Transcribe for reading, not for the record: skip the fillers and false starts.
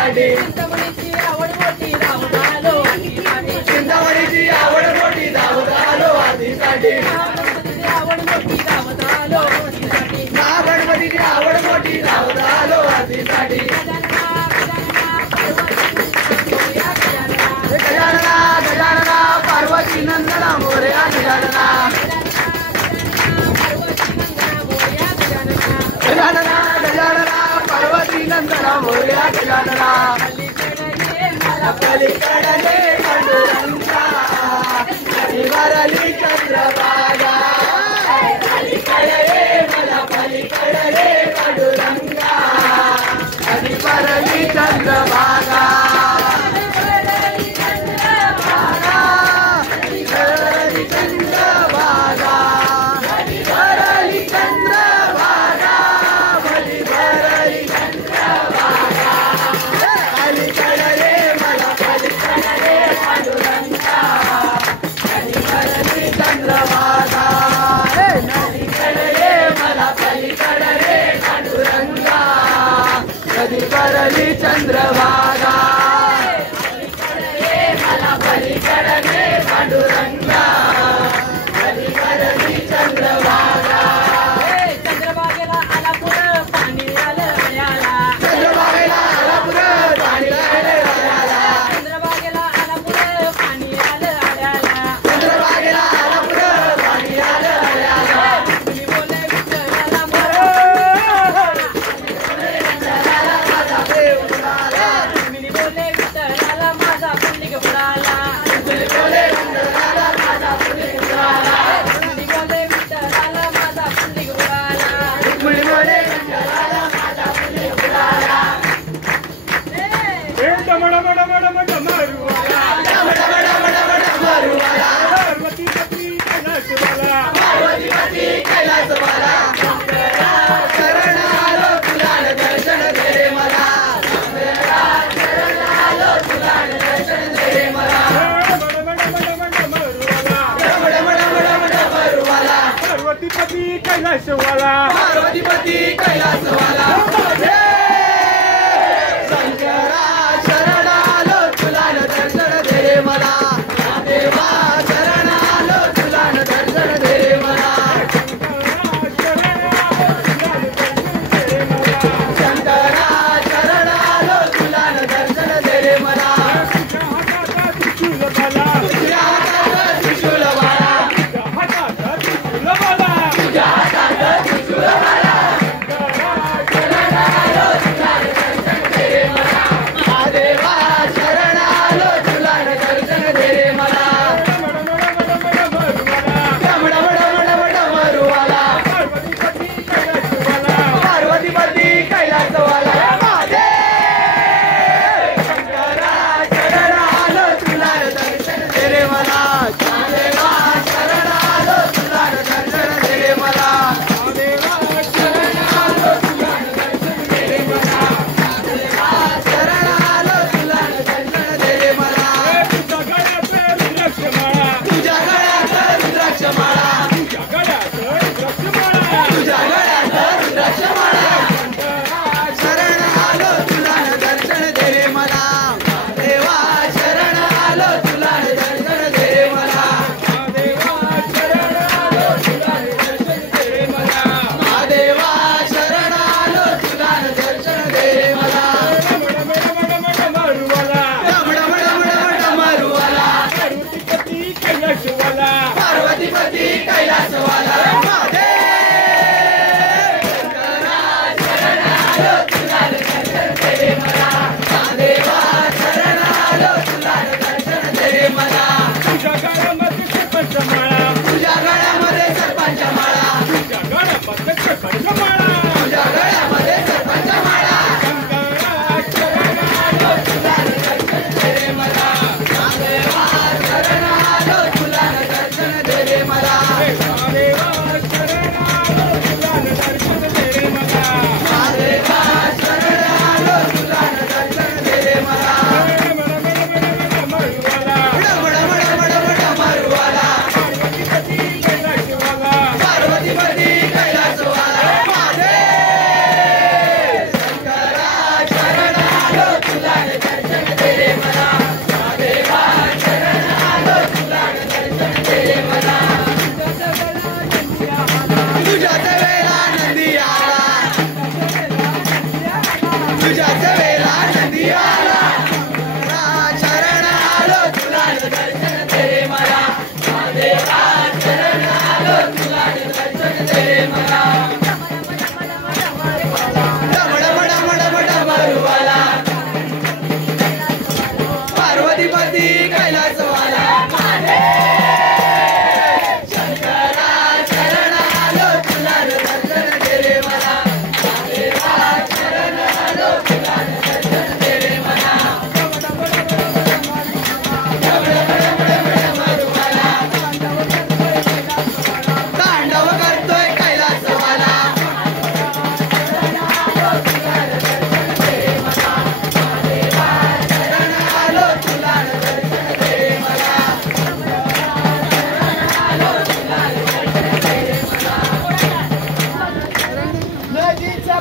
आधीसाठी चिंतामणीची आवड मोठी धावत आलो आधीसाठी चिंतामणीची आवड मोठी धावत आलो आधीसाठी गणपतीची आवड मोठी धावत आलो आधीसाठी महागणपतीची आवड मोठी धावत आलो आधीसाठी गजानना गजानना पार्वती नंदना मोरया गजानना गजानना गजानना पार्वती नंदना मोरया गजानना पलीकडे पांडुरंगा वरली चंद्रभागा पलीकडे मला पलीकडे पांडुरंगा वरली चंद्रभागा करली चंद्रभागा मला पलीकडे पांडुरंगा करली चंद्रभागा चंद्रभागेला आला पुढं पाणी आलं आल्याला चंद्रभागेला आला पुढं पाणी आलं आल्याला चंद्रभागेला आला पुढं पाणी आलं आल्याला चंद्रभागेला आला पुढं पाणी आलं आल्याला तुम्ही बोले विठ्ठलाला तुम्ही बोले विठ्ठलाला माझा पुंडलिक बुडाला तुम्ही बोले विठ्ठलाला माझा पुंडलिक बुडाला तुम्ही बोले विठ्ठलाला माझा पुंडलिक बुडाला मुली बोले विठ्ठलाला माझा पुंडलिक बुडाला डमडमडमडम